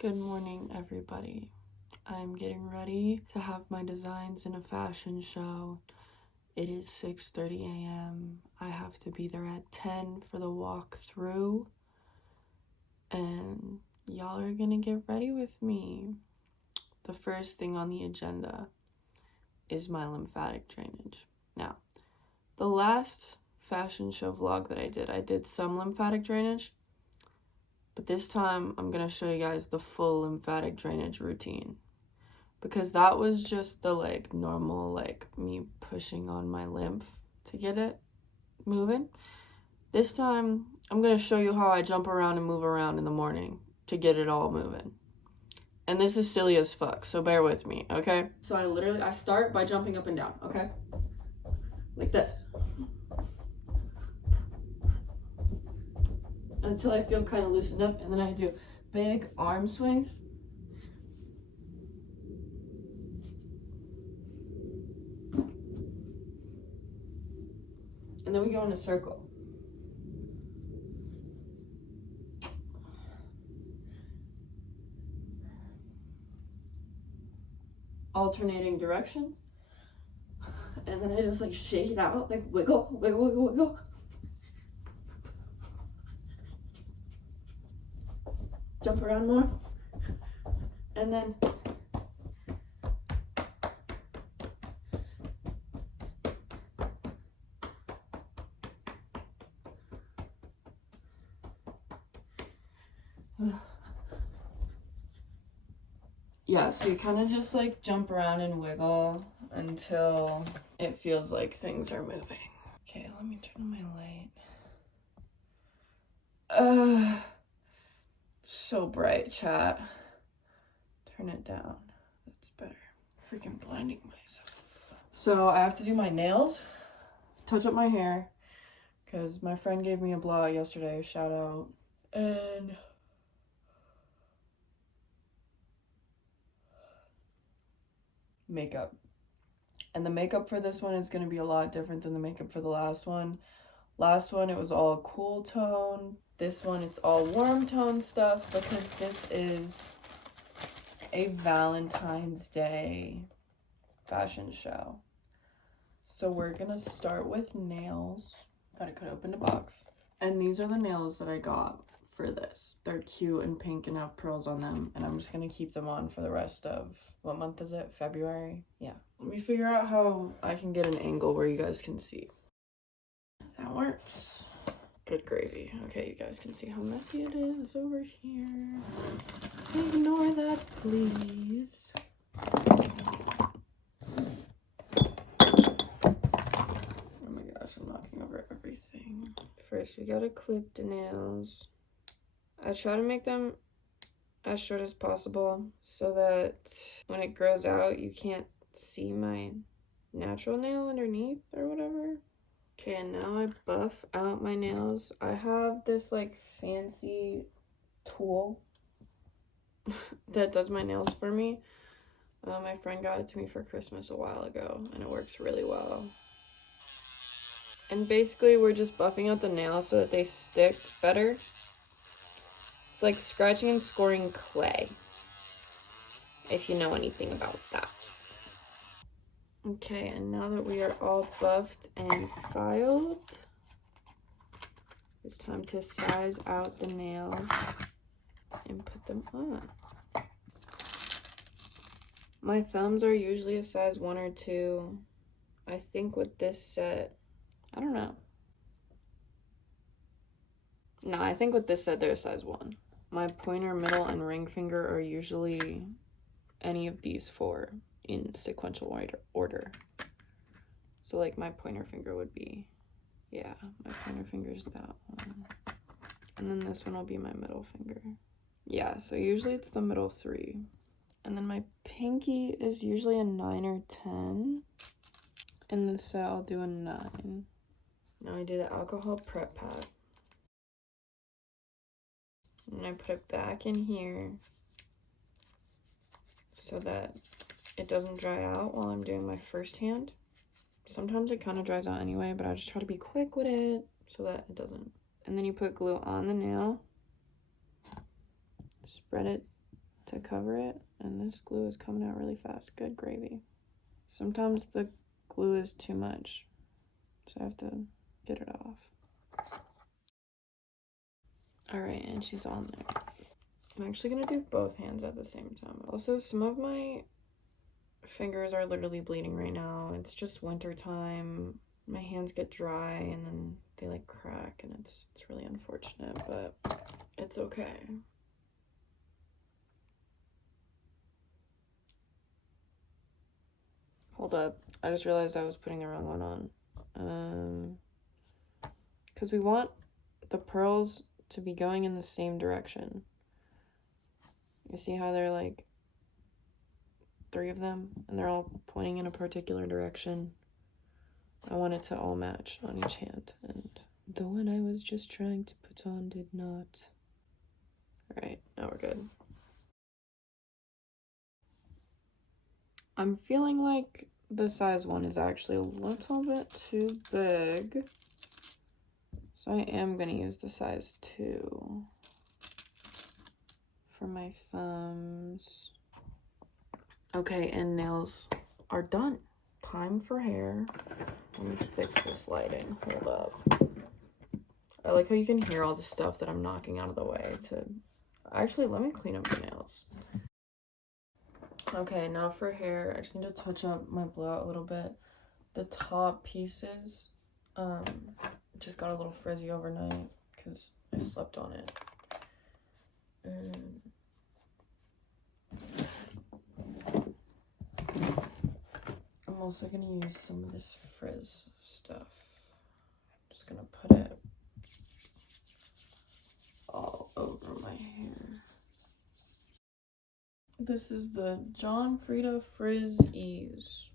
Good morning, everybody. I'm getting ready to have my designs in a fashion show. It is 6:30 a.m. I have to be there at 10 for the walkthrough. And y'all are gonna get ready with me. The first thing on the agenda is my lymphatic drainage. Now, the last fashion show vlog that I did some lymphatic drainage. But this time, I'm going to show you guys the full lymphatic drainage routine. Because that was just the, normal, me pushing on my lymph to get it moving. This time, I'm going to show you how I jump around and move around in the morning to get it all moving. And this is silly as fuck, so bear with me, okay? So I start by jumping up and down, okay? Like this. Until I feel kind of loosened up, and then I do big arm swings. And then we go in a circle. Alternating directions. And then I just shake it out, wiggle, wiggle, wiggle, wiggle. Jump around more, and then yeah, so you kind of just jump around and wiggle until it feels like things are moving. Okay, let me turn on my light. So bright, chat. Turn it down. That's better. Freaking blinding myself. So I have to do my nails, touch up my hair, because my friend gave me a blowout yesterday, shout out, and makeup. And the makeup for this one is going to be a lot different than the makeup for the last one. Last one, it was all cool tone. This one, it's all warm tone stuff because this is a Valentine's Day fashion show. So we're gonna start with nails. Gotta cut open the box. And these are the nails that I got for this. They're cute and pink and have pearls on them. And I'm just gonna keep them on for the rest of, what month is it? February? Yeah. Let me figure out how I can get an angle where you guys can see. That works. Good gravy. Okay, you guys can see how messy it is over here. Ignore that, please. Oh my gosh, I'm knocking over everything. First, we gotta clip the nails. I try to make them as short as possible so that when it grows out, you can't see my natural nail underneath or whatever. Okay, and now I buff out my nails. I have this fancy tool that does my nails for me. My friend got it to me for Christmas a while ago, and it works really well. And basically, we're just buffing out the nails so that they stick better. It's like scratching and scoring clay, if you know anything about that. Okay, and now that we are all buffed and filed, it's time to size out the nails and put them on. My thumbs are usually a size 1 or 2. I think with this set, I don't know. No, I think with this set they're a size 1. My pointer, middle, and ring finger are usually any of these 4 in sequential order. So my pointer finger would be, yeah, my pointer finger is that one. And then this one will be my middle finger. Yeah, so usually it's the middle 3. And then my pinky is usually a 9 or 10. In this set, I'll do a 9. Now I do the alcohol prep pad. And I put it back in here so that it doesn't dry out while I'm doing my first hand. Sometimes it kind of dries out anyway, but I just try to be quick with it so that it doesn't. And then you put glue on the nail, spread it to cover it, and this glue is coming out really fast. Good gravy. Sometimes the glue is too much, so I have to get it off. All right, and she's on there. I'm actually gonna do both hands at the same time. Also, some of my fingers are literally bleeding right now. It's just winter time. My hands get dry and then they like crack, and it's really unfortunate, but it's okay. Hold up, I just realized I was putting the wrong one on. Because we want the pearls to be going in the same direction. You see how they're like 3 of them and they're all pointing in a particular direction? I want it to all match on each hand, and the one I was just trying to put on did not. All right, now we're good. I'm feeling like the size 1 is actually a little bit too big, so I am gonna use the size 2 for my thumbs. Okay, and nails are done. Time for hair. Let me fix this lighting. Hold up. I like how you can hear all the stuff that I'm knocking out of the way to... Actually, let me clean up the nails. Okay, now for hair. I just need to touch up my blowout a little bit. The top pieces just got a little frizzy overnight because I slept on it. I'm also gonna use some of this frizz stuff. Just gonna put it all over my hair. This is the John Frieda Frizz Ease.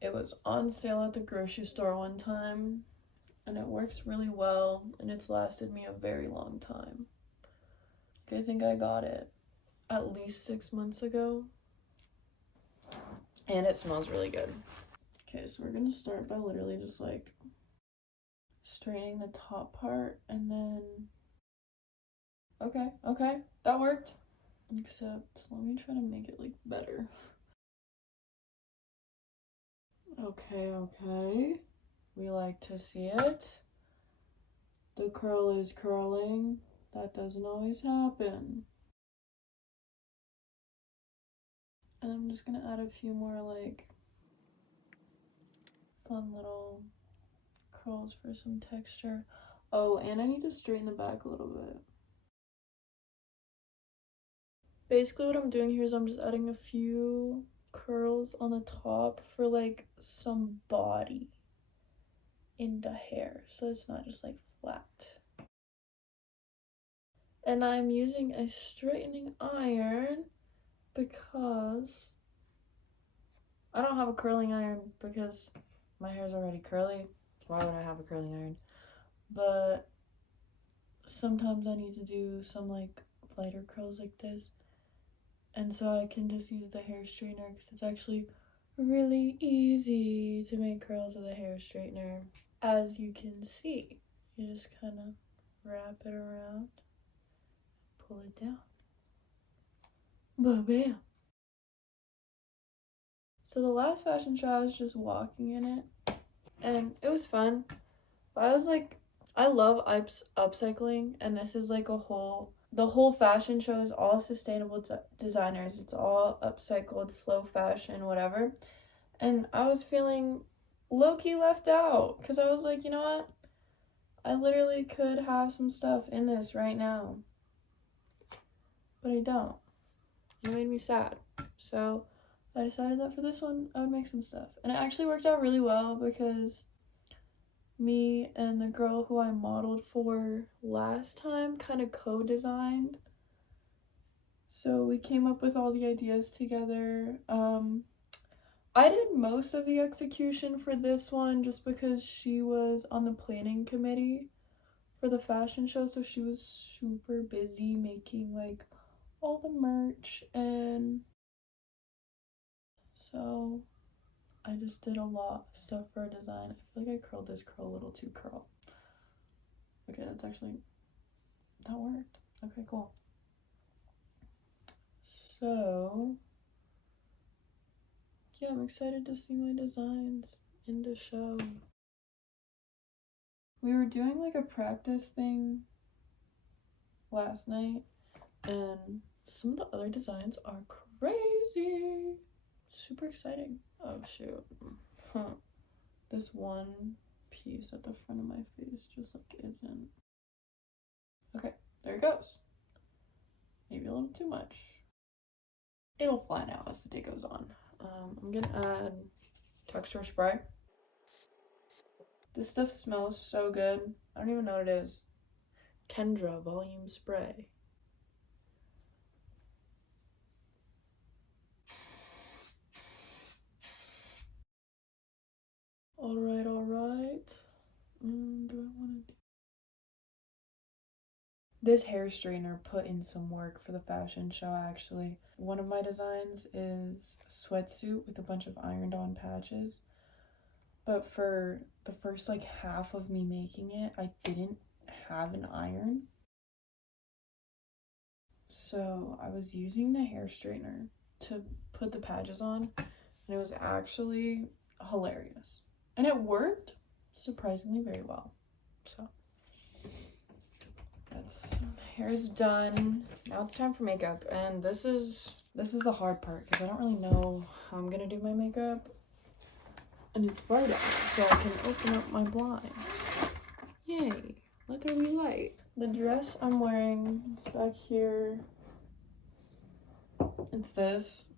It was on sale at the grocery store one time, and it works really well, and it's lasted me a very long time. I think I got it at least 6 months ago, and it smells really good. Okay, so we're gonna start by literally just like straightening the top part, and then okay, that worked. Except let me try to make it like better. Okay, we like to see it. The curl is curling. That doesn't always happen. And I'm just gonna add a few more like fun little curls for some texture. Oh, and I need to straighten the back a little bit. Basically what I'm doing here is I'm just adding a few curls on the top for like some body in the hair, so it's not just like flat. And I'm using a straightening iron because I don't have a curling iron because my hair is already curly. Why would I have a curling iron? But sometimes I need to do some like lighter curls like this, and so I can just use the hair straightener because it's actually really easy to make curls with a hair straightener. As you can see, you just kind of wrap it around, pull it down, bam. So the last fashion show I was just walking in it, and it was fun, but I was like, I love upcycling, and this is like the whole fashion show is all sustainable designers. It's all upcycled, slow fashion, whatever. And I was feeling low-key left out because I was like, you know what? I literally could have some stuff in this right now, but I don't. It made me sad. So I decided that for this one, I would make some stuff. And it actually worked out really well because me and the girl who I modeled for last time kind of co-designed. So we came up with all the ideas together. I did most of the execution for this one just because she was on the planning committee for the fashion show, so she was super busy making like all the merch, and so I just did a lot of stuff for a design. I feel like I curled this curl a little too curl. Okay, that worked. Okay, cool. So yeah, I'm excited to see my designs in the show. We were doing like a practice thing last night, and some of the other designs are crazy. Super exciting. Oh shoot. This one piece at the front of my face just like isn't. Okay, there it goes. Maybe a little too much. It'll fly now as the day goes on. I'm gonna add texture spray. This stuff smells so good. I don't even know what it is. Kendra Volume Spray. Alright, alright. Do I want to do... This hair straightener put in some work for the fashion show, actually. One of my designs is a sweatsuit with a bunch of ironed on patches. But for the first like half of me making it, I didn't have an iron. So I was using the hair straightener to put the patches on, and it was actually hilarious. And it worked surprisingly very well. So that's, hair's done. Now it's time for makeup, and this is the hard part because I don't really know how I'm gonna do my makeup. And it's bright out, so I can open up my blinds. Yay, let there be light. The dress I'm wearing is back here. It's this.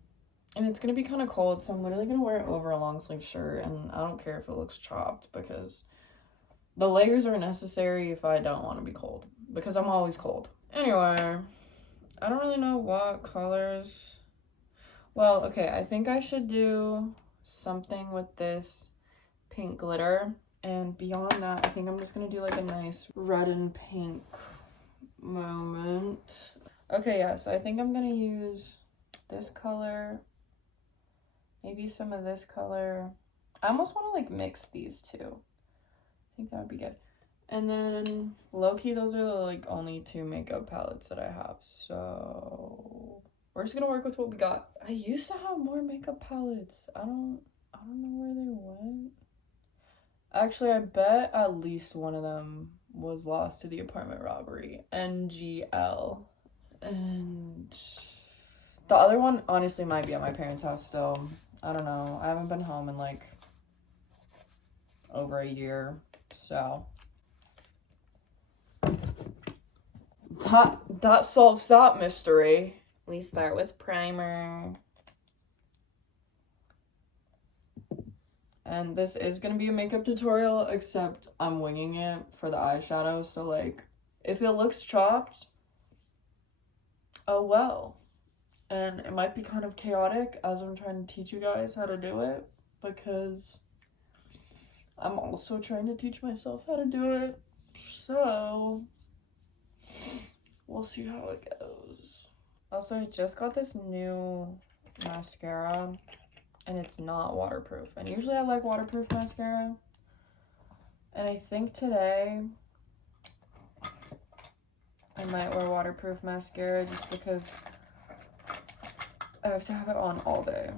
And it's gonna be kind of cold, so I'm literally gonna wear it over a long sleeve shirt, and I don't care if it looks chopped because the layers are necessary if I don't want to be cold, because I'm always cold. Anyway, I don't really know what colors. Well, okay, I think I should do something with this pink glitter, and beyond that I think I'm just gonna do like a nice red and pink moment. Okay, yeah, so I think I'm gonna use this color, maybe some of this color. I almost want to like mix these two. I think that would be good. And then low-key, those are the like only two makeup palettes that I have, so we're just gonna work with what we got. I used to have more makeup palettes. I don't know where they went. Actually, I bet at least one of them was lost to the apartment robbery. NGL. And the other one honestly might be at my parents' house still. I don't know. I haven't been home in like over a year, so that solves that mystery. We start with primer. And this is gonna be a makeup tutorial, except I'm winging it for the eyeshadow, so like if it looks chopped, oh well. And it might be kind of chaotic as I'm trying to teach you guys how to do it, because I'm also trying to teach myself how to do it. So we'll see how it goes. Also, I just got this new mascara, and it's not waterproof. And usually I like waterproof mascara. And I think today I might wear waterproof mascara just because I have to have it on all day.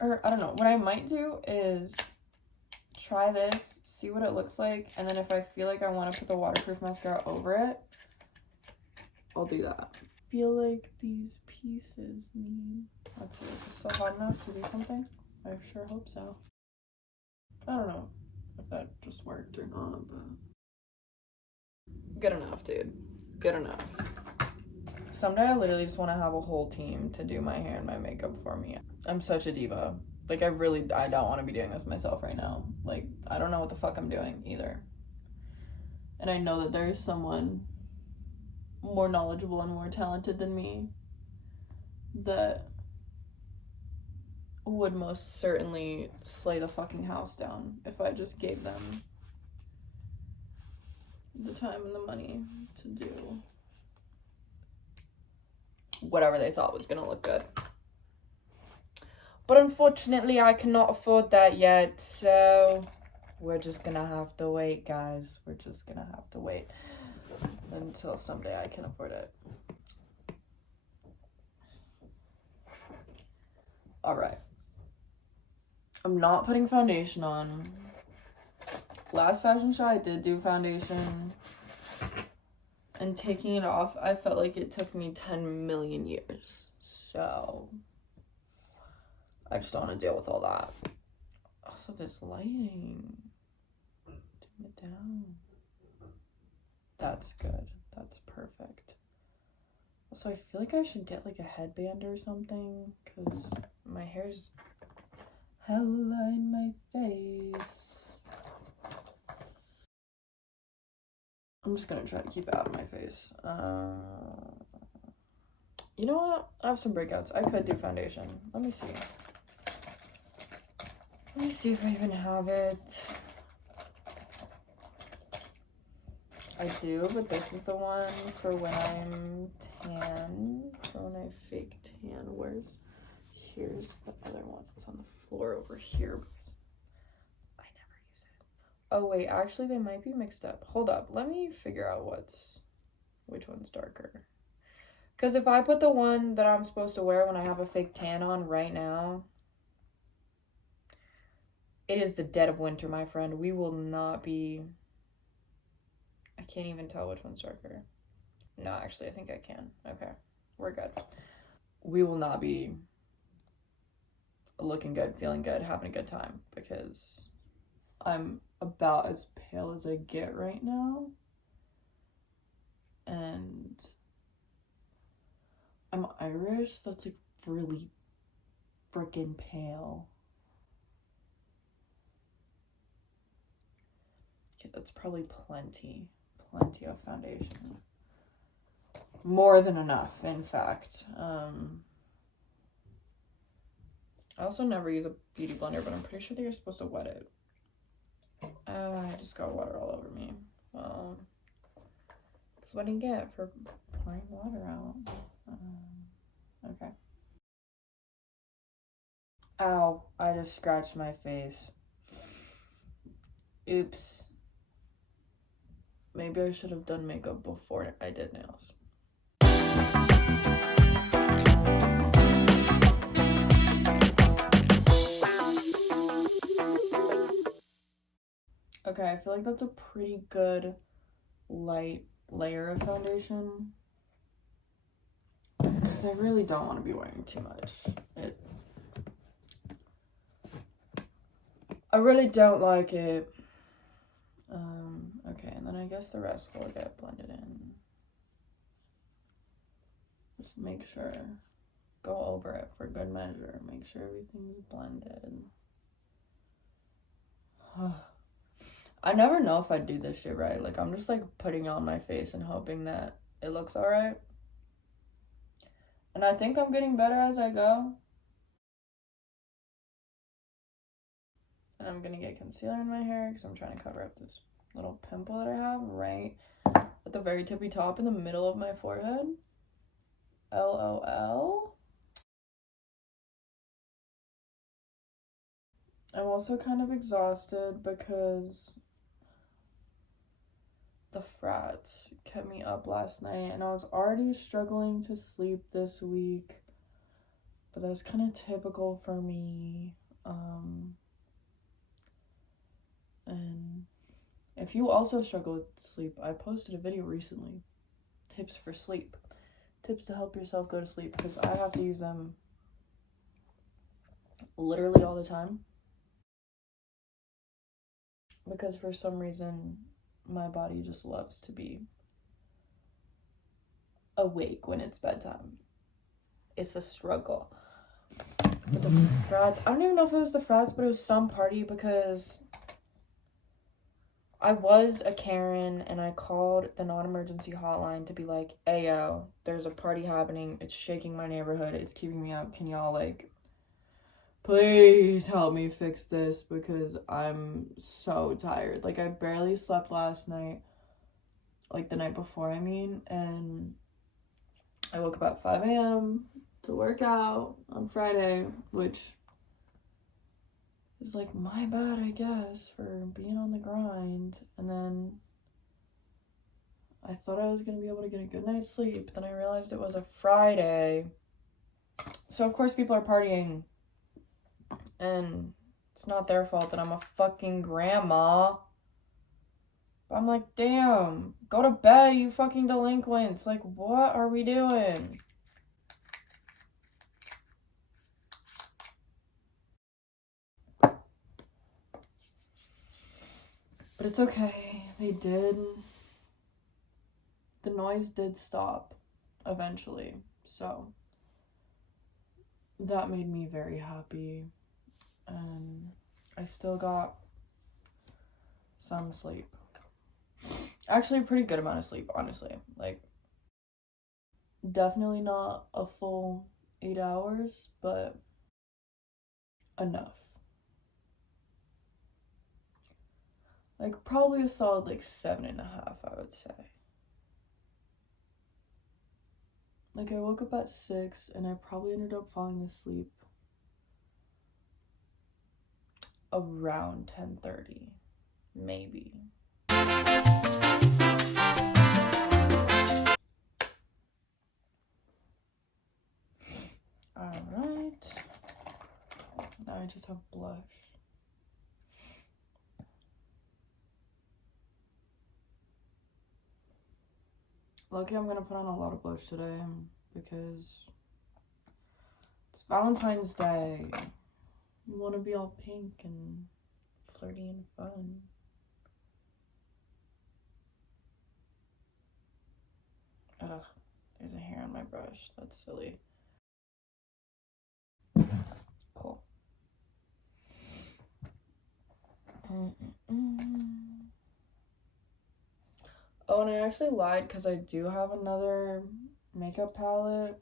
Or I don't know. What I might do is try this, see what it looks like, and then if I feel like I want to put the waterproof mascara over it, I'll do that. I feel like these pieces need... Let's see, is this still hot enough to do something? I sure hope so. I don't know if that just worked or not, but... Good enough, dude. Good enough. Someday I literally just want to have a whole team to do my hair and my makeup for me. I'm such a diva. Like, I don't want to be doing this myself right now. Like, I don't know what the fuck I'm doing either. And I know that there's someone more knowledgeable and more talented than me that would most certainly slay the fucking house down if I just gave them the time and the money to do whatever they thought was gonna look good. But unfortunately, I cannot afford that yet, so we're just gonna have to wait, guys. We're just gonna have to wait until someday I can afford it. Alright. I'm not putting foundation on. Last fashion show, I did do foundation. And taking it off, I felt like it took me 10 million years. So, I just don't want to deal with all that. Also, this lighting. Turn it down. That's good. That's perfect. Also, I feel like I should get like a headband or something, because my hair's hella in my face. I'm just gonna try to keep it out of my face. You know what? I have some breakouts. I could do foundation. Let me see. Let me see if I even have it. I do, but this is the one for when I'm tan. For when I fake tan. Here's the other one. It's on the floor over here because I never use it. Oh wait, actually they might be mixed up. Hold up, let me figure out which one's darker. Because if I put the one that I'm supposed to wear when I have a fake tan on right now, it is the dead of winter, my friend. We will not be... I can't even tell which one's darker. No, actually, I think I can. Okay, we're good. We will not be looking good, feeling good, having a good time, because I'm about as pale as I get right now. And I'm Irish. That's like really freaking pale. Okay, that's probably plenty of foundation. More than enough, in fact. I also never use a beauty blender, but I'm pretty sure that you're supposed to wet it. I just got water all over me. Well, that's what you get for pouring water out. Okay. Ow, I just scratched my face. Oops. Maybe I should have done makeup before I did nails. Okay, I feel like that's a pretty good light layer of foundation. Because I really don't want to be wearing too much. I really don't like it. Okay, and then I guess the rest will get blended in. Just make sure. Go over it for good measure. Make sure everything's blended. I never know if I do this shit right. Like, I'm just like putting it on my face and hoping that it looks alright. And I think I'm getting better as I go. And I'm gonna get concealer in my hair because I'm trying to cover up this little pimple that I have right at the very tippy top in the middle of my forehead. LOL. I'm also kind of exhausted because the frats kept me up last night and I was already struggling to sleep this week, but that's kind of typical for me. And if you also struggle with sleep, I posted a video recently, tips for sleep, tips to help yourself go to sleep, because I have to use them literally all the time, because for some reason my body just loves to be awake when it's bedtime. It's a struggle. But the frats, I don't even know if it was the frats, but it was some party, because I was a Karen and I called the non-emergency hotline to be like, ayo, there's a party happening. It's shaking my neighborhood. It's keeping me up. Can y'all like, please help me fix this because I'm so tired. Like, I barely slept last night, like the night before, I mean, and I woke up at 5 a.m. to work out on Friday, which is like my bad, I guess, for being on the grind. And then I thought I was gonna be able to get a good night's sleep. Then I realized it was a Friday. So of course people are partying And it's not their fault that I'm a fucking grandma. But I'm like, damn, go to bed, you fucking delinquents. Like, what are we doing? But it's okay. They did. The noise did stop eventually. So that made me very happy. And I still got some sleep. Actually, a pretty good amount of sleep, honestly. Like, definitely not a full 8 hours, but enough. Like, probably a solid, like, 7.5, I would say. Like, I woke up at 6, and I probably ended up falling asleep around 10:30, maybe. Alright. Now I just have blush. Lucky I'm gonna put on a lot of blush today because it's Valentine's Day. You want to be all pink and flirty and fun. Ugh, there's a hair on my brush. That's silly. Cool. Oh, and I actually lied because I do have another makeup palette.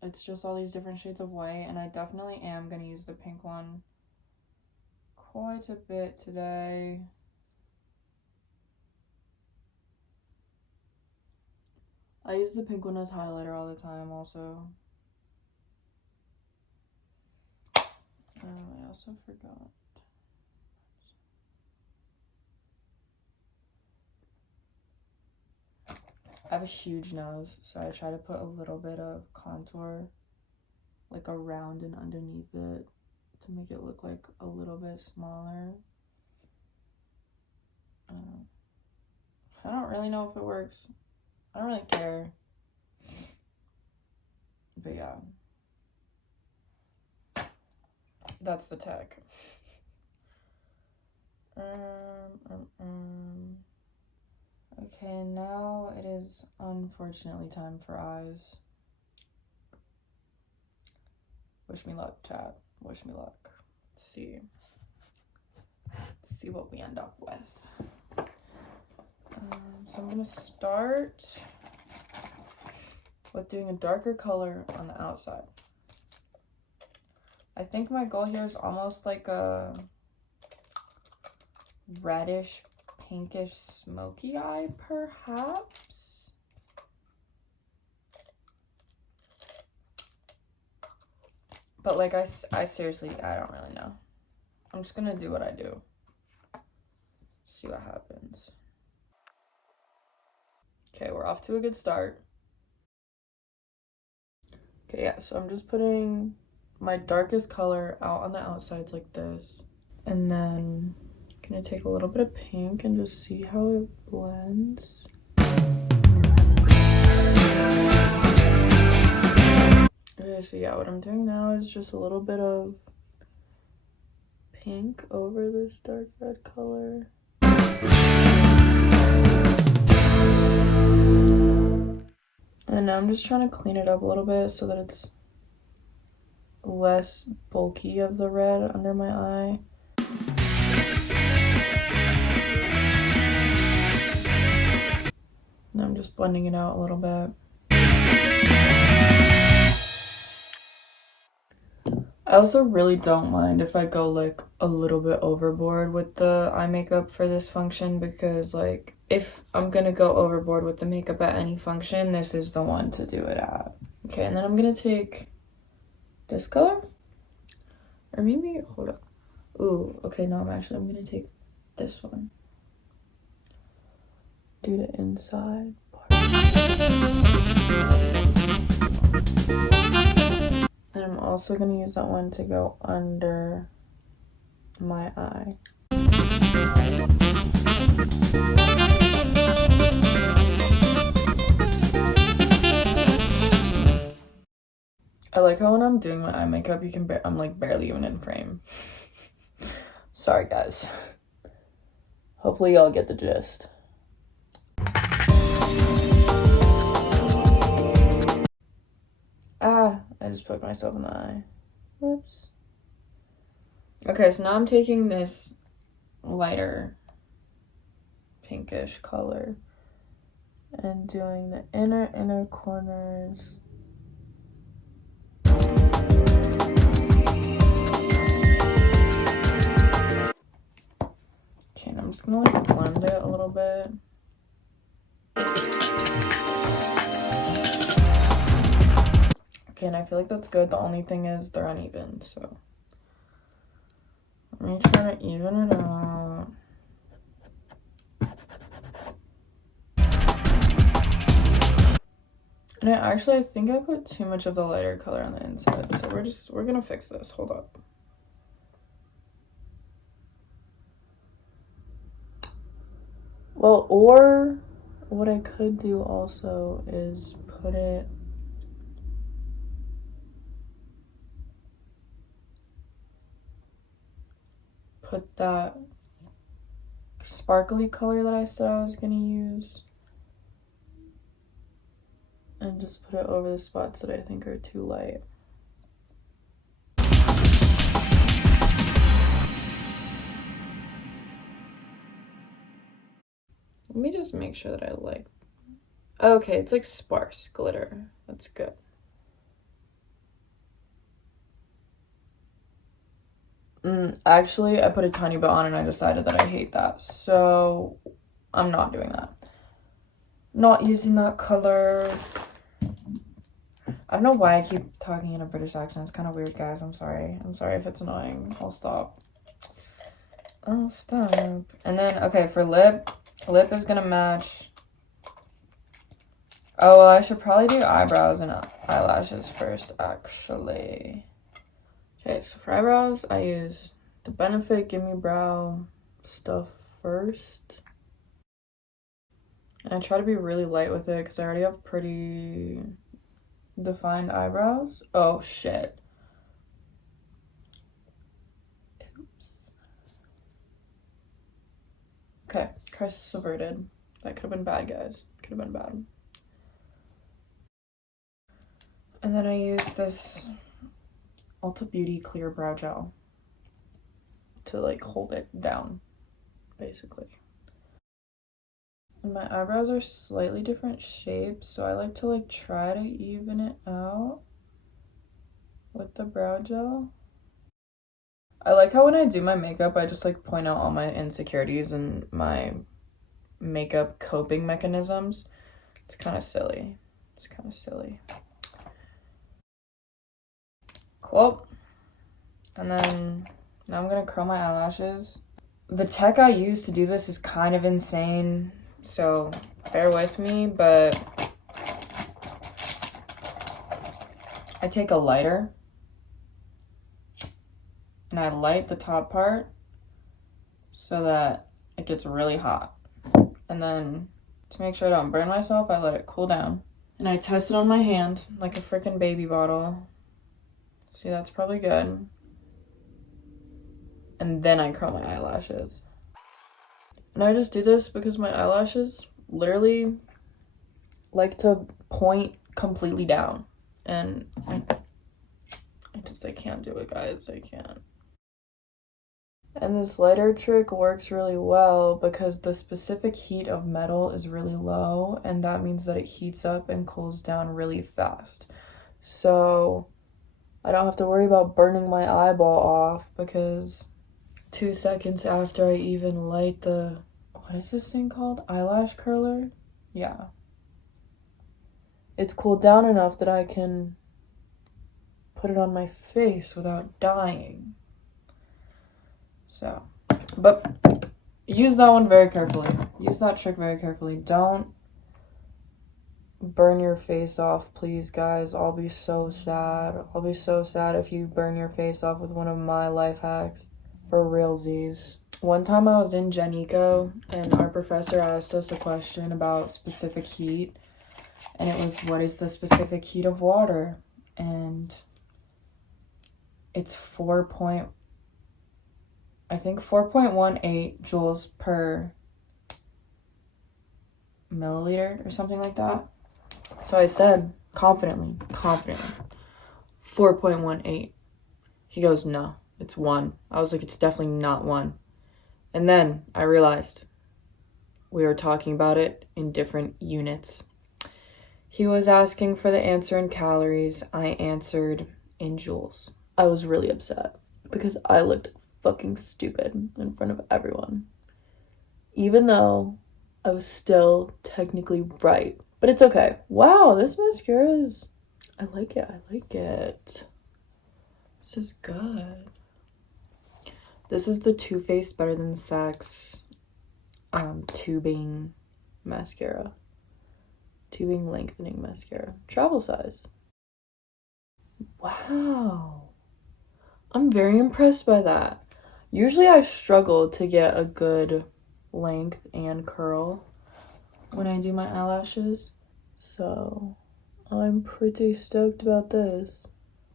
It's just all these different shades of white, and I definitely am going to use the pink one quite a bit today. I use the pink one as highlighter all the time also. I also forgot. I have a huge nose, so I try to put a little bit of contour like around and underneath it to make it look like a little bit smaller. I don't really know if it works. I don't really care. But yeah. That's the tech. Okay, now it is unfortunately time for eyes. Wish me luck, chat. Wish me luck. Let's see. Let's see what we end up with. So I'm gonna start with doing a darker color on the outside. I think my goal here is almost like a reddish, pinkish, smoky eye, perhaps. But like I seriously, I don't really know. I'm just gonna do what I do. See what happens. Okay, we're off to a good start. Okay, yeah, so I'm just putting my darkest color out on the outsides like this. And then I'm gonna take a little bit of pink and just see how it blends. Okay, so yeah, what I'm doing now is just a little bit of pink over this dark red color. And now I'm just trying to clean it up a little bit so that it's less bulky of the red under my eye. And I'm just blending it out a little bit. I also really don't mind if I go like a little bit overboard with the eye makeup for this function, because like if I'm gonna go overboard with the makeup at any function, this is the one to do it at. Okay, and then I'm gonna take this color, or maybe, hold up. Ooh, okay, no, I'm gonna take this one. Do the inside part. And I'm also gonna use that one to go under my eye. I like how when I'm doing my eye makeup, you can I'm like barely even in frame. Sorry guys. Hopefully y'all get the gist. Ah, I just poked myself in the eye. Whoops. Okay, so now I'm taking this lighter pinkish color and doing the inner corners. Okay, and I'm just gonna like blend it a little bit. Okay, and I feel like that's good. The only thing is they're uneven, so let me try to even it out. And I think I put too much of the lighter color on the inside, so we're gonna fix this. Hold up. Well, or what I could do also is put that sparkly color that I said I was gonna use and just put it over the spots that I think are too light. Let me just make sure that I like. Okay, it's like sparse glitter. That's good. Actually, I put a tiny bit on and I decided that I hate that. So I'm not doing that. Not using that color. I don't know why I keep talking in a British accent. It's kind of weird, guys. I'm sorry. I'm sorry if it's annoying. I'll stop. I'll stop. And then, okay, for lip is gonna match. Oh, well, I should probably do eyebrows and eyelashes first, actually. Okay, so for eyebrows, I use the Benefit Gimme Brow stuff first. And I try to be really light with it because I already have pretty defined eyebrows. Oh, shit. Oops. Okay, crisis averted. That could have been bad, guys. Could have been bad. And then I use this Ulta Beauty Clear Brow Gel to like hold it down, basically. And my eyebrows are slightly different shapes, so I like to like try to even it out with the brow gel. I like how when I do my makeup, I just like point out all my insecurities and my makeup coping mechanisms. It's kind of silly. It's kind of silly. Cool. And then now I'm gonna curl my eyelashes. The tech I use to do this is kind of insane, so bear with me, but I take a lighter and I light the top part so that it gets really hot. And then to make sure I don't burn myself, I let it cool down. And I test it on my hand like a freaking baby bottle. See, that's probably good. And then I curl my eyelashes. And I just do this because my eyelashes literally like to point completely down. And I can't do it, guys. I can't. And this lighter trick works really well because the specific heat of metal is really low, and that means that it heats up and cools down really fast. So I don't have to worry about burning my eyeball off because 2 seconds after I even light the, what is this thing called? Eyelash curler? Yeah. It's cooled down enough that I can put it on my face without dying. So, but use that one very carefully. Use that trick very carefully. Don't burn your face off, please, guys. I'll be so sad. I'll be so sad if you burn your face off with one of my life hacks. For realsies. One time I was in Gen Eco and our professor asked us a question about specific heat. And it was, what is the specific heat of water? And it's 4.18 joules per milliliter or something like that. So I said confidently, 4.18. He goes, no, it's 1. I was like, it's definitely not 1. And then I realized we were talking about it in different units. He was asking for the answer in calories. I answered in joules. I was really upset because I looked fucking stupid in front of everyone. Even though I was still technically right. But it's okay. Wow, this mascara is... I like it. This is good. This is the Too Faced Better Than Sex tubing mascara. Tubing lengthening mascara. Travel size. Wow. I'm very impressed by that. Usually I struggle to get a good length and curl when I do my eyelashes. So I'm pretty stoked about this.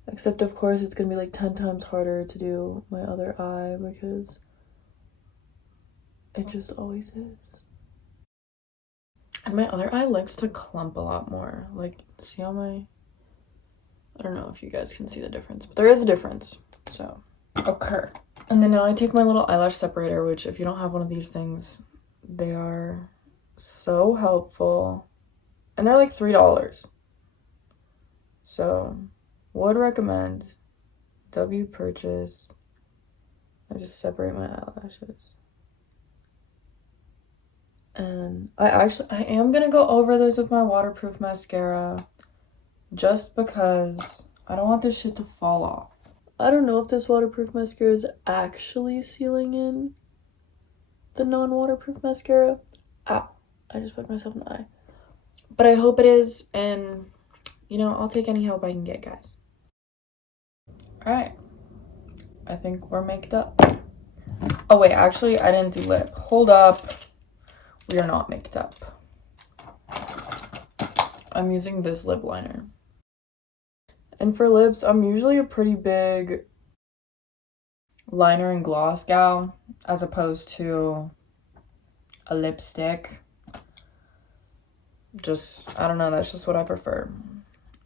Except of course it's gonna be like 10 times harder to do my other eye because it just always is. And my other eye likes to clump a lot more. Like, see how I don't know if you guys can see the difference, but there is a difference. So, okay. And then now I take my little eyelash separator, which if you don't have one of these things, they are so helpful. And they're like $3. So, would recommend. W purchase. I just separate my eyelashes. And I am gonna go over this with my waterproof mascara just because I don't want this shit to fall off. I don't know if this waterproof mascara is actually sealing in the non-waterproof mascara. Ow, I just poked myself in the eye. But I hope it is, and you know, I'll take any help I can get, guys. Alright, I think we're maked up. Oh wait, actually I didn't do lip. Hold up. We are not maked up. I'm using this lip liner. And for lips, I'm usually a pretty big liner and gloss gal as opposed to a lipstick. Just, I don't know, that's just what I prefer.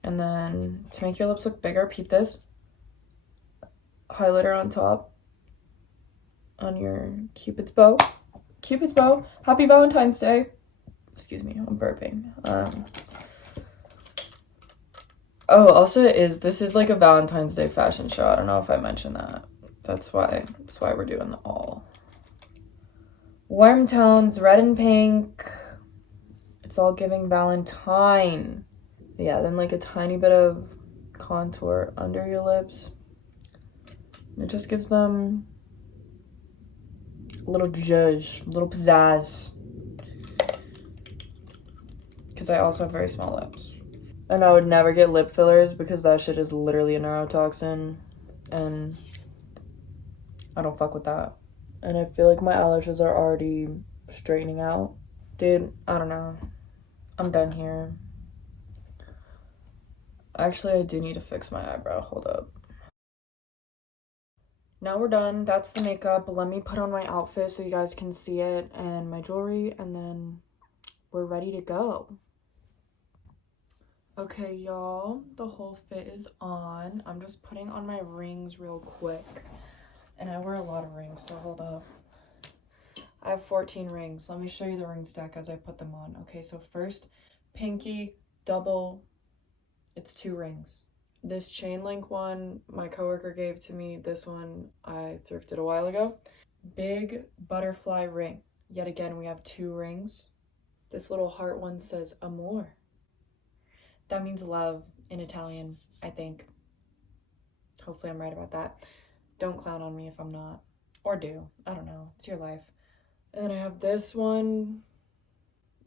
And then to make your lips look bigger, peep this. Highlighter on top on your Cupid's bow. Cupid's bow. Happy Valentine's Day. Excuse me, I'm burping. Oh, also this is like a Valentine's Day fashion show. I don't know if I mentioned that. That's why we're doing the all. Warm tones, red and pink. It's all giving Valentine. Yeah, then like a tiny bit of contour under your lips. It just gives them a little zhuzh, a little pizzazz. Because I also have very small lips. And I would never get lip fillers because that shit is literally a neurotoxin. And I don't fuck with that. And I feel like my eyelashes are already straightening out. Dude, I don't know. I'm done here. Actually, I do need to fix my eyebrow. Hold up. Now we're done. That's the makeup. Let me put on my outfit so you guys can see it and my jewelry, and then we're ready to go. Okay, y'all, the whole fit is on. I'm just putting on my rings real quick. And I wear a lot of rings, so hold up. I have 14 rings. Let me show you the ring stack as I put them on. Okay, so first, pinky, double, it's 2 rings. This chain link one, my coworker gave to me. This one I thrifted a while ago. Big butterfly ring. Yet again, we have 2 rings. This little heart one says amor. That means love in Italian, I think. Hopefully I'm right about that. Don't clown on me if I'm not. Or do. I don't know. It's your life. And then I have this one.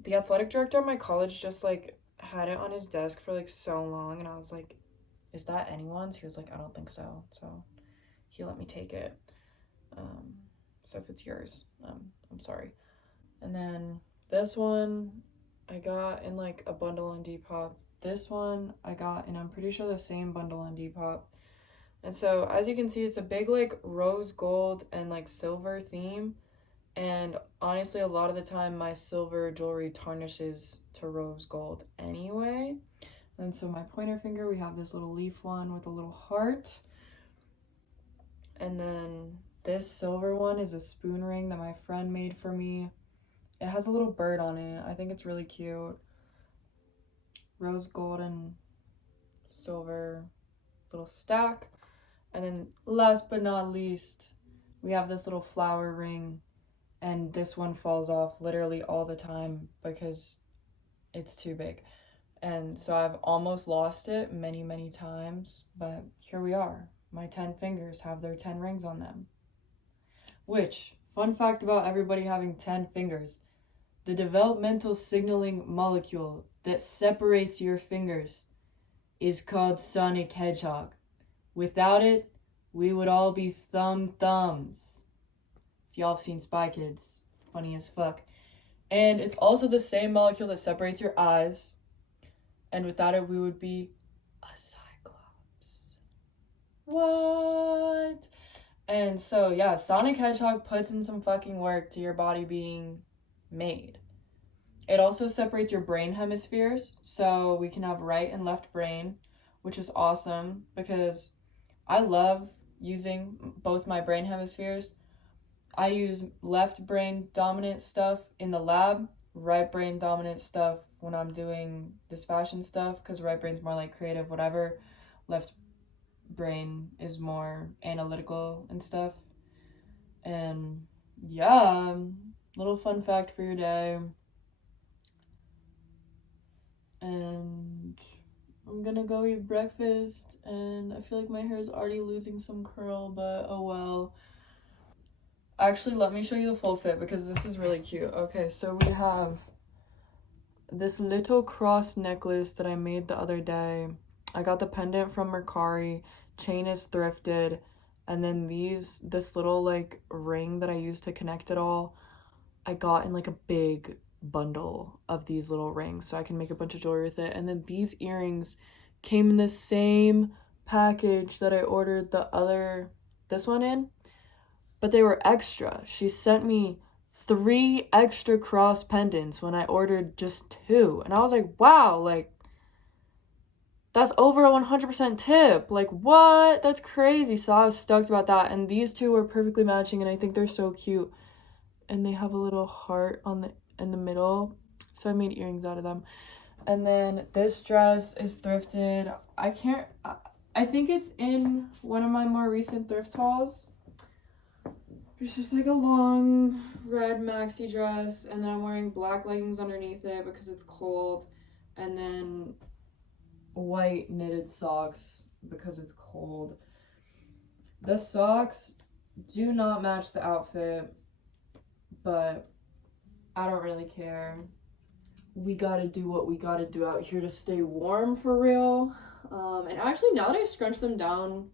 The athletic director at my college just like had it on his desk for like so long, and I was like, is that anyone's? He was like, I don't think so. So he let me take it. So if it's yours, I'm sorry. And then this one I got in like a bundle on Depop. This one I got in, I'm pretty sure, the same bundle on Depop. And so as you can see, it's a big like rose gold and like silver theme. And honestly, a lot of the time my silver jewelry tarnishes to rose gold anyway. And so my pointer finger, we have this little leaf one with a little heart. And then this silver one is a spoon ring that my friend made for me. It has a little bird on it. I think it's really cute. Rose gold and silver little stack. And then last but not least, we have this little flower ring. And this one falls off literally all the time because it's too big. And so I've almost lost it many, many times. But here we are. My 10 fingers have their 10 rings on them. Which, fun fact about everybody having 10 fingers, the developmental signaling molecule that separates your fingers is called Sonic Hedgehog. Without it, we would all be thumbs. If y'all have seen Spy Kids, funny as fuck. And it's also the same molecule that separates your eyes. And without it, we would be a cyclops. What? And so, yeah, Sonic Hedgehog puts in some fucking work to your body being made. It also separates your brain hemispheres, so we can have right and left brain, which is awesome because I love using both my brain hemispheres. I use left brain dominant stuff in the lab, right brain dominant stuff when I'm doing this fashion stuff, because right brain's more like creative, whatever. Left brain is more analytical and stuff. And yeah, little fun fact for your day. And I'm gonna go eat breakfast, and I feel like my hair is already losing some curl, but oh well. Actually, let me show you the full fit because this is really cute. Okay, so we have this little cross necklace that I made the other day. I got the pendant from Mercari, chain is thrifted, and then this little like ring that I used to connect it all, I got in like a big bundle of these little rings so I can make a bunch of jewelry with it. And then these earrings came in the same package that I ordered this one in, but they were extra. She sent me 3 extra cross pendants when I ordered just 2, and I was like, wow, like that's over a 100% tip. Like, what? That's crazy. So I was stoked about that. And these 2 were perfectly matching, and I think they're so cute. And they have a little heart in the middle, so I made earrings out of them. And then this dress is thrifted. I think it's in one of my more recent thrift hauls. It's just like a long red maxi dress, and then I'm wearing black leggings underneath it because it's cold, and then white knitted socks because it's cold. The socks do not match the outfit, but I don't really care. We gotta do what we gotta do out here to stay warm for real. And actually, now that I scrunch them down,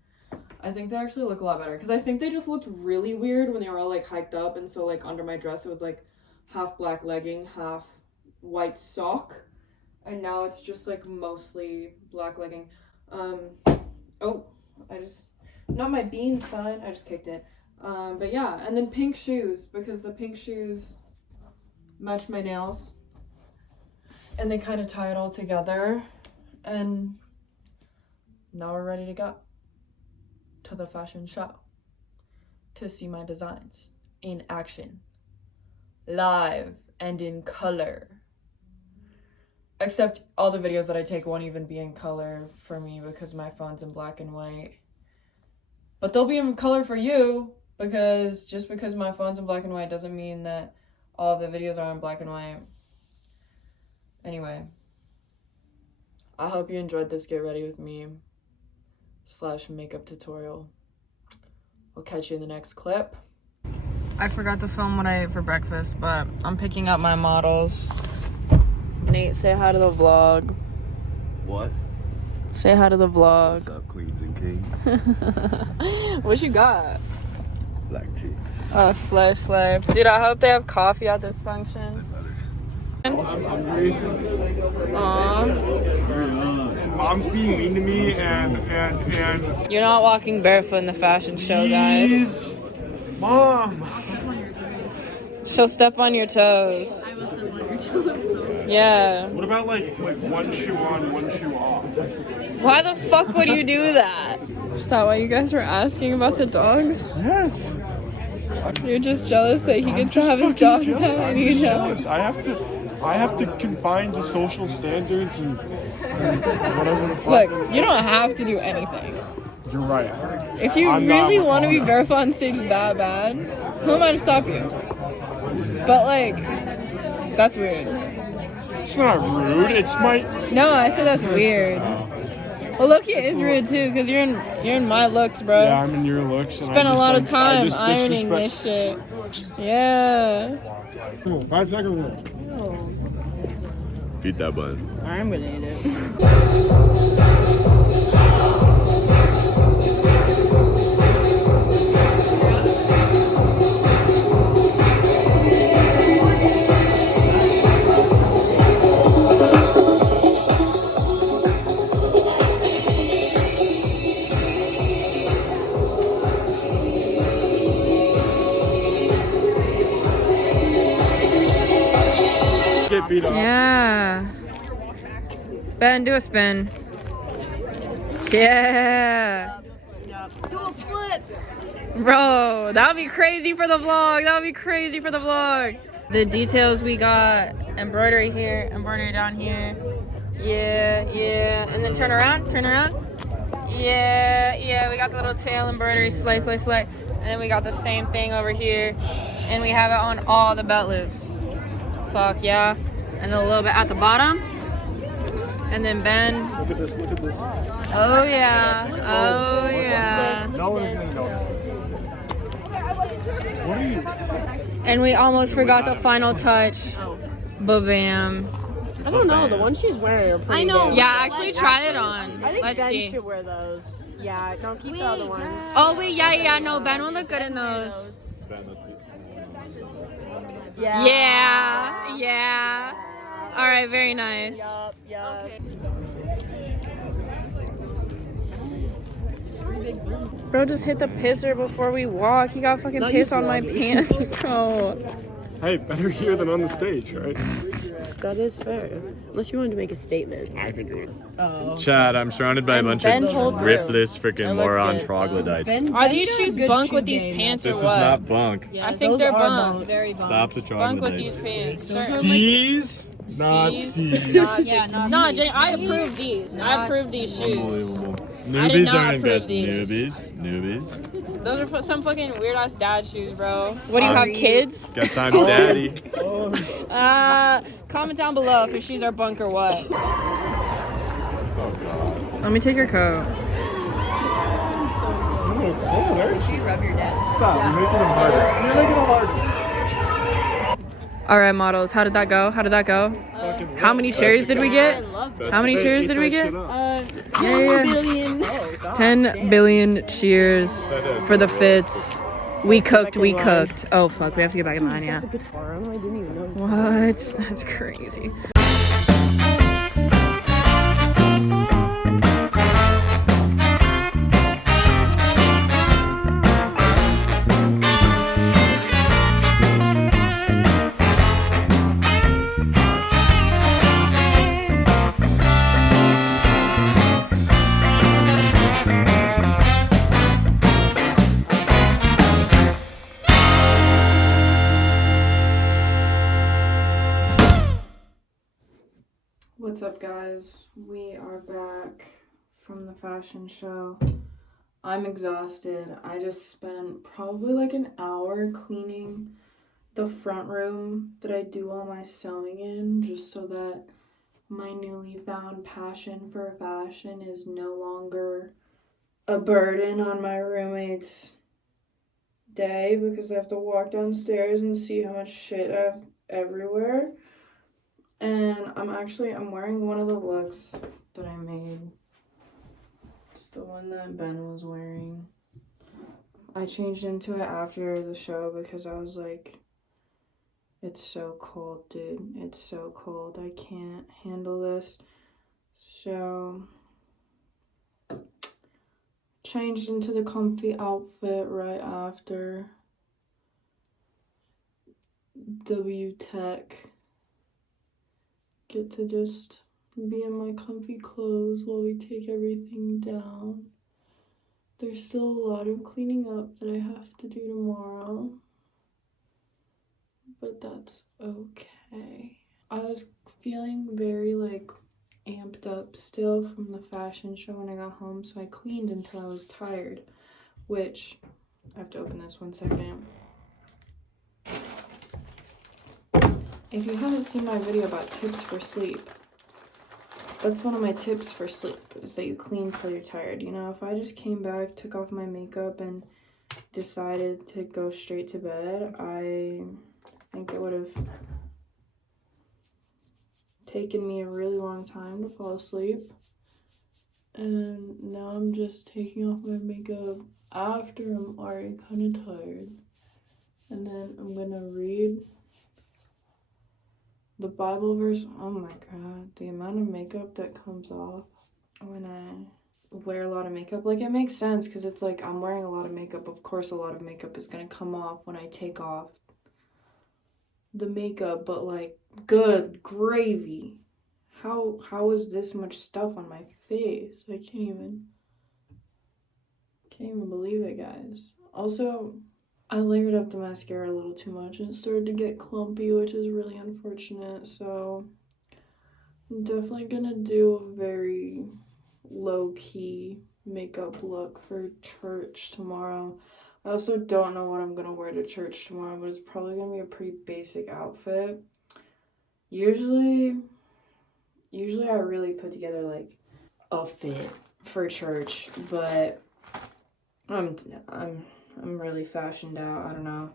I think they actually look a lot better, because I think they just looked really weird when they were all like hiked up, and so like under my dress it was like half black legging, half white sock, and now it's just like mostly black legging. Not my bean sign, I just kicked it. But yeah, and then pink shoes, because the pink shoes match my nails and they kind of tie it all together. And now we're ready to go to the fashion show to see my designs in action, live and in color. Except all the videos that I take won't even be in color for me because my phone's in black and white. But they'll be in color for you, because just because my phone's in black and white doesn't mean that all of the videos are in black and white. Anyway, I hope you enjoyed this get ready with me / makeup tutorial. I'll catch you in the next clip. I forgot to film what I ate for breakfast, but I'm picking up my models. Nate, say hi to the vlog. What? Say hi to the vlog. What's up, queens and kings? What you got? Black tea. Oh, slay. Dude, I hope they have coffee at this function. Aww. Mom's being mean to me and You're not walking barefoot in the fashion show, guys. Mom. She'll step on your toes. I will step on your toes. Yeah. What about like one shoe on, one shoe off? Why the fuck would you do that? Is that why you guys were asking about the dogs? Yes. You're just jealous that he gets to have his dogs out and you don't. I have to confine to social standards and whatever the fuck. Look, you don't have to do anything. You're right. If you really want to be barefoot on stage that bad, who am I to stop you? But like, that's weird. It's not rude. It's my. No, I said that's weird. Well, look, it is rude too, cause you're in my looks, bro. Yeah, I'm in your looks. Spent a lot of time ironing this shit. Yeah. 5 second rule. Eat that bun. I'm gonna eat it. Get beat up. Yeah. Ben, do a spin. Yeah. Do a flip. Bro, that would be crazy for the vlog. The details we got, embroidery here, embroidery down here. Yeah. And then turn around. Yeah, we got the little tail embroidery, slay. And then we got the same thing over here. And we have it on all the belt loops. Fuck yeah. And then a little bit at the bottom. And then Ben. Look at this. Oh yeah. No one's gonna know. What are you? And we almost forgot the final touch. Ba-bam. I don't know. The ones she's wearing are pretty good. Yeah, actually try it on. I think Let's Ben see. should wear those. Yeah, don't keep the other ones. Oh wait, yeah. No, Ben will look good in those. Yeah. All right, very nice. Yup. Okay. Bro just hit the pisser before we walk. He got fucking piss on my pants, bro. Hey, better here than on the stage, right? That is fair. Unless you wanted to make a statement. I think you would. Oh. Chad, I'm surrounded by a bunch Ben of pulled through. ripless freaking moron good. troglodytes. Are these shoes bunk with these pants or This is what? not bunk. I think they're bunk. Very bunk. Stop the Bunk with these troglodytes. pants. These? Not Steez? Steez. No, Jenny, I approve these. I approve these shoes. Unbelievable. I did Newbies not aren't approve best. these. Newbies. Those are some fucking weird ass dad shoes, bro. What do you have, kids? Guess I'm daddy. Comment down below if your shoes are bunk or what. Let me take your coat. You rub your desk. Stop. You're making them harder. All right, models. How did that go? How many cheers did we get? How many cheers did we get? 10 billion cheers for the fits. We cooked. Oh fuck, we have to get back in line, yeah. The guitar on, I didn't even notice. What? That's crazy. What's up, guys? We are back from the fashion show. I'm exhausted. I just spent probably like an hour cleaning the front room that I do all my sewing in, just so that my newly found passion for fashion is no longer a burden on my roommate's day, because I have to walk downstairs and see how much shit I have everywhere. And I'm wearing one of the looks that I made. It's the one that Ben was wearing. I changed into it after the show because I was like, it's so cold, dude. It's so cold. I can't handle this. So, changed into the comfy outfit right after W-Tech. Get to just be in my comfy clothes while we take everything down. There's still a lot of cleaning up that I have to do tomorrow, but that's okay. I was feeling very like amped up still from the fashion show when I got home, so I cleaned until I was tired, which I have to open this 1 second. If you haven't seen my video about tips for sleep, that's one of my tips for sleep, is that you clean till you're tired. You know, if I just came back, took off my makeup, and decided to go straight to bed, I think it would have taken me a really long time to fall asleep. And now I'm just taking off my makeup after I'm already kind of tired. And then I'm gonna read the Bible verse. Oh my god, the amount of makeup that comes off when I wear a lot of makeup. Like, it makes sense because it's like I'm wearing a lot of makeup. Of course, a lot of makeup is gonna come off when I take off the makeup, but like, good gravy. How is this much stuff on my face? I can't even believe it, guys. Also, I layered up the mascara a little too much and it started to get clumpy, which is really unfortunate. So I'm definitely gonna do a very low-key makeup look for church tomorrow. I also don't know what I'm gonna wear to church tomorrow, but it's probably gonna be a pretty basic outfit. Usually I really put together like a fit for church, but I'm really fashioned out. I don't know.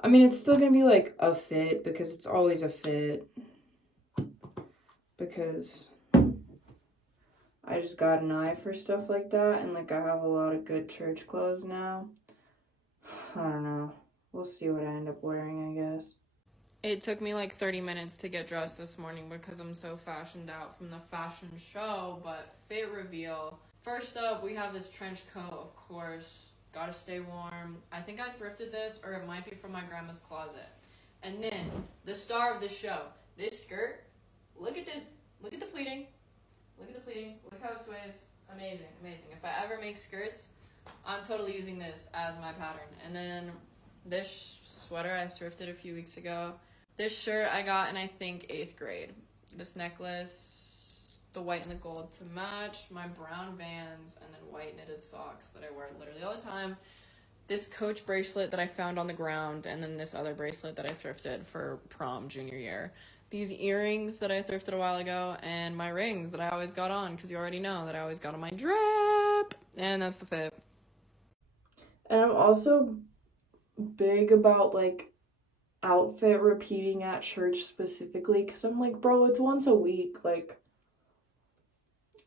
I mean, it's still gonna be like a fit because it's always a fit, because I just got an eye for stuff like that, and like I have a lot of good church clothes now. I don't know. We'll see what I end up wearing, I guess. It took me like 30 minutes to get dressed this morning because I'm so fashioned out from the fashion show, but fit reveal. First up, we have this trench coat, of course. Gotta stay warm. I think I thrifted this, or it might be from my grandma's closet. And then, the star of the show. This skirt. Look at this. Look at the pleating. Look at the pleating. Look how it sways. Amazing, amazing. If I ever make skirts, I'm totally using this as my pattern. And then, this sweater I thrifted a few weeks ago. This shirt I got in, I think, 8th grade. This necklace, the white and the gold to match, my brown Vans, and then white knitted socks that I wear literally all the time. This Coach bracelet that I found on the ground, and then this other bracelet that I thrifted for prom junior year. These earrings that I thrifted a while ago, and my rings that I always got on, because you already know that I always got on my drip. And that's the fit. And I'm also big about, like, outfit repeating at church specifically, because I'm like, bro, it's once a week. Like,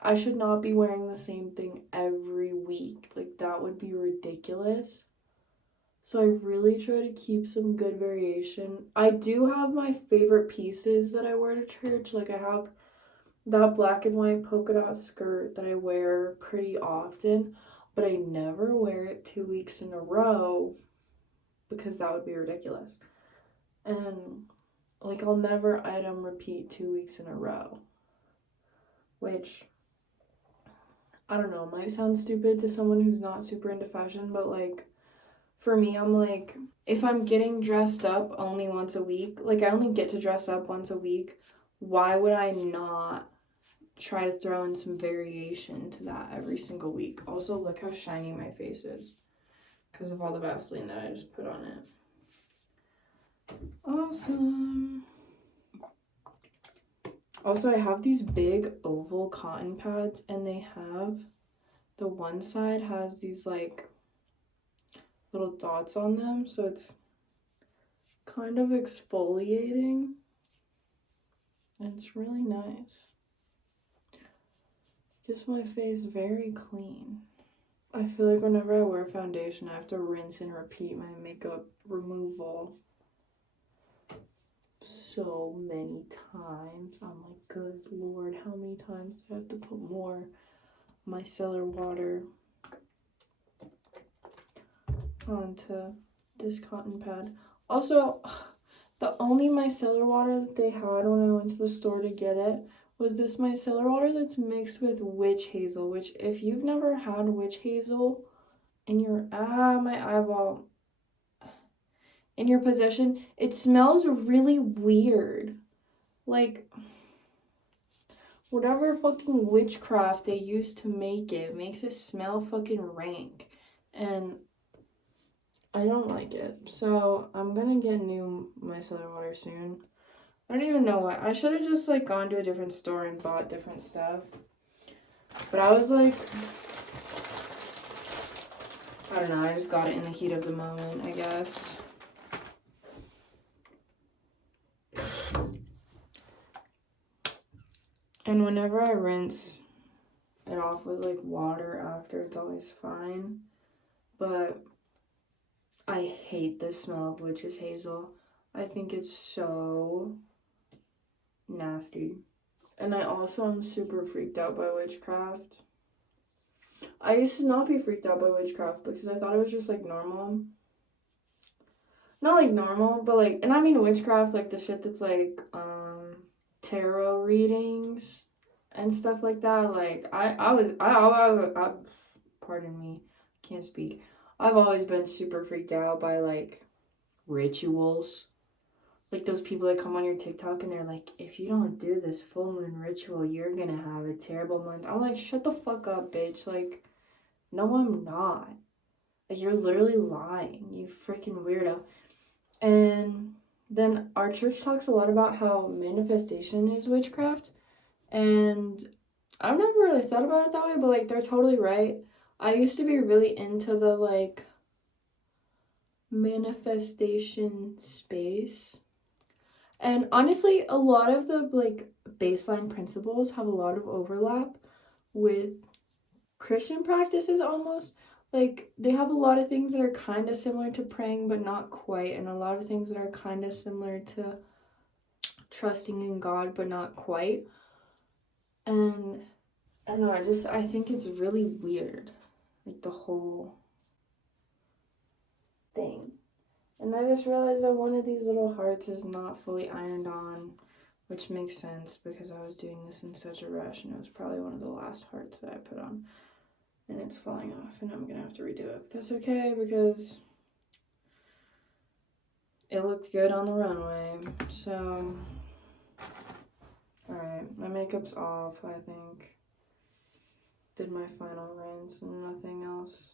I should not be wearing the same thing every week. Like, that would be ridiculous. So I really try to keep some good variation. I do have my favorite pieces that I wear to church. Like, I have that black and white polka dot skirt that I wear pretty often, but I never wear it 2 weeks in a row because that would be ridiculous. And, like, I'll never item repeat 2 weeks in a row, which, I don't know, might sound stupid to someone who's not super into fashion, but, like, for me, I'm like, if I'm getting dressed up only once a week, like, I only get to dress up once a week, why would I not try to throw in some variation to that every single week? Also, look how shiny my face is because of all the Vaseline that I just put on it. Awesome. Also, I have these big oval cotton pads, and they have, the one side has these like little dots on them, so it's kind of exfoliating, and it's really nice. Gets my face very clean. I feel like whenever I wear foundation, I have to rinse and repeat my makeup removal so many times. I'm like, good Lord, how many times do I have to put more micellar water onto this cotton pad? Also, the only micellar water that they had when I went to the store to get it was this micellar water that's mixed with witch hazel, which if you've never had witch hazel in your, my eyeball, in your possession, it smells really weird. Like, whatever fucking witchcraft they used to make it makes it smell fucking rank. And I don't like it. So I'm gonna get new micellar water soon. I don't even know why. I should have just like gone to a different store and bought different stuff. But I was like, I don't know, I just got it in the heat of the moment, I guess. And whenever I rinse it off with like water after, it's always fine. But I hate the smell of witch's hazel. I think it's so nasty. And I also am super freaked out by witchcraft. I used to not be freaked out by witchcraft because I thought it was just like normal. Not like normal, but like, and I mean witchcraft, like the shit that's like tarot readings and stuff like that. Like I pardon me, can't speak. I've always been super freaked out by like rituals. Like those people that come on your TikTok and they're like, if you don't do this full moon ritual, you're gonna have a terrible month. I'm like, shut the fuck up, bitch. Like, no, I'm not. Like, you're literally lying, you freaking weirdo. And then our church talks a lot about how manifestation is witchcraft. And I've never really thought about it that way, but like, they're totally right. I used to be really into the like manifestation space. And honestly, a lot of the like baseline principles have a lot of overlap with Christian practices almost. Like they have a lot of things that are kind of similar to praying but not quite, and a lot of things that are kind of similar to trusting in God but not quite. And I don't know, I think it's really weird, like the whole thing. And I just realized that one of these little hearts is not fully ironed on, which makes sense because I was doing this in such a rush and it was probably one of the last hearts that I put on. And it's falling off and I'm gonna have to redo it. But that's okay because it looked good on the runway. So, alright, my makeup's off, I think. Did my final rinse and nothing else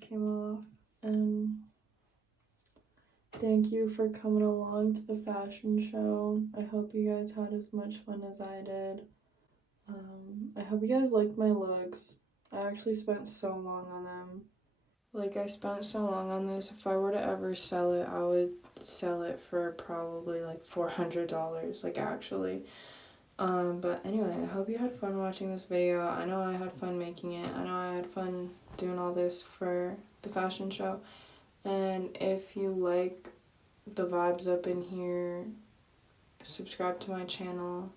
came off. And thank you for coming along to the fashion show. I hope you guys had as much fun as I did. I hope you guys liked my looks. I actually spent so long on them. Like, I spent so long on this. If I were to ever sell it, I would sell it for probably like $400, like actually. But anyway, I hope you had fun watching this video. I know I had fun making it. I know I had fun doing all this for the fashion show. And if you like the vibes up in here, subscribe to my channel,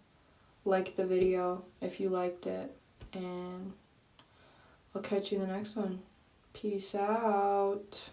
like the video if you liked it, and I'll catch you in the next one. Peace out.